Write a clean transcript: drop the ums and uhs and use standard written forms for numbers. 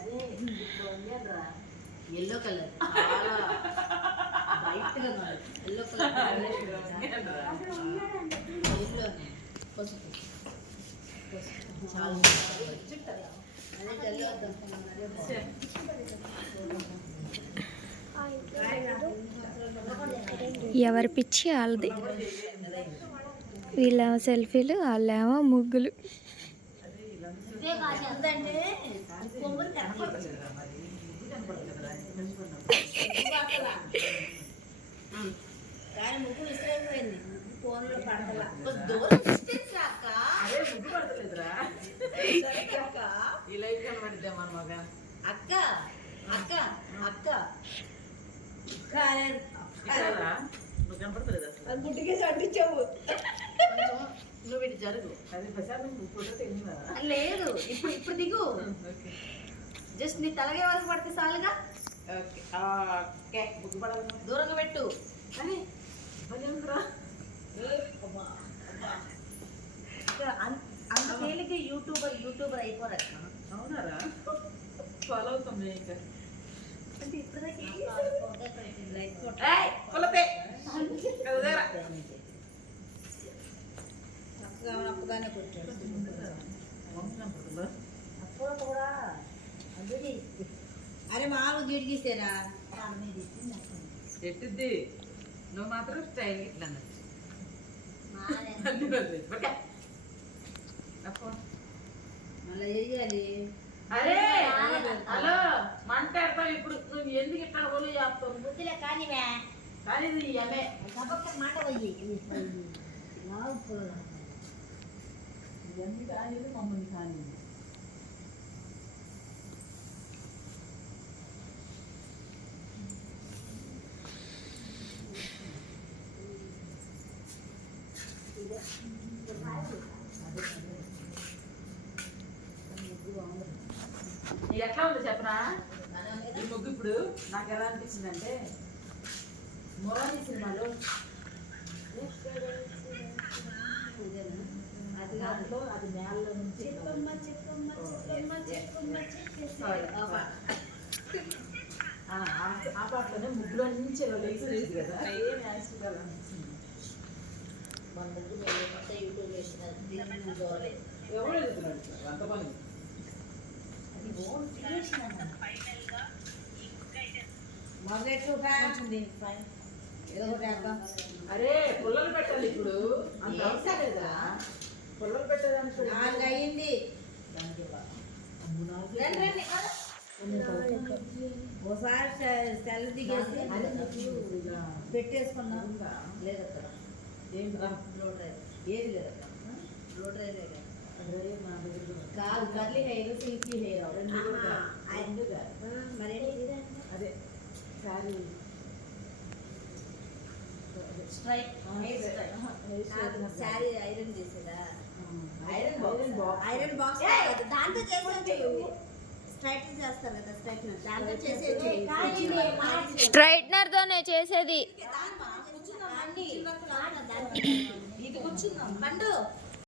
అరే yellow colour చాలా వైట్గా ఎల్లో కలర్ ఎల్లోనే పసుపు చాలా ఎవరి పిచ్చి వాళ్ళది. వీళ్ళేమో సెల్ఫీలు, వాళ్ళేమో ముగ్గులు. అక్క అక్క అక్క నువ్వు ఇటు జరుగు. లేదు ఇప్పుడు ఇప్పుడు దిగు. జస్ట్ నీ తలగే వరకు పడితే చాలుగా. దూరంగా పెట్టు అని అంత తేలిక యూట్యూబర్ అయిపోరక్క. అవునారా? ఫాలో అవుతాం ఇంకా. అంటే ఇప్పుడు అప్పుగానే కొట్టాడు అప్పుడు కూడా. అరే మామూలు గిడి గీసేరా ఎట్టిద్ది నువ్వు మాత్రం స్టైల్ ఇట్లా మళ్ళీ వేయాలి. అరే హలో మంట పెడతావు ఇప్పుడు. నువ్వు ఎందుకు ఇక్కడ పోలు చేస్తావు? బుద్ధిలే కానీ కానీ ఇది అమే మాట పోయి ఇవన్నీ కానీ మమ్మల్ని కానీ ఎట్లా ఉంది చెప్పనా ఈ ముగ్గు? ఇప్పుడు నాకు ఎలా అనిపించిందంటే మొరాని సినిమాలో దాంట్లో అది నేలలో నుంచి ఆ పాటలోనే ముగ్గులో నుంచి లేచి కదా ఏం యాక్సిడెంట్ అనిపిస్తుంది. మన ముగ్గు మేము యూట్యూబ్ వేసిన ఎవరు ఎదుగుతున్నాడు అంత పని? అరే పుల్లలు పెట్టాలి ఇప్పుడు. అంత అవసరం లేదా? పుల్లలు పెట్టేదానికి అయింది. ఒకసారి సెల్ దిగేసి పెట్టేసుకున్నాం. లేదక్క ఏం ఏది లేదక్క. రోడ్ రైలే కాదు, కర్లీ హెయిర్, సిల్కీ హెయిర్ మరి అదే శారీ స్ట్రైట్ శారీ ఐరన్ చేసేదా? ఐరన్ బాక్స్ దాంతో చేసేది. స్ట్రైట్ చేస్తారు కదా, స్ట్రైట్నర్ దాంతో చేసేది. స్ట్రైట్నర్ తోనే చేసేది. ఇది కూర్చుందాం పండు.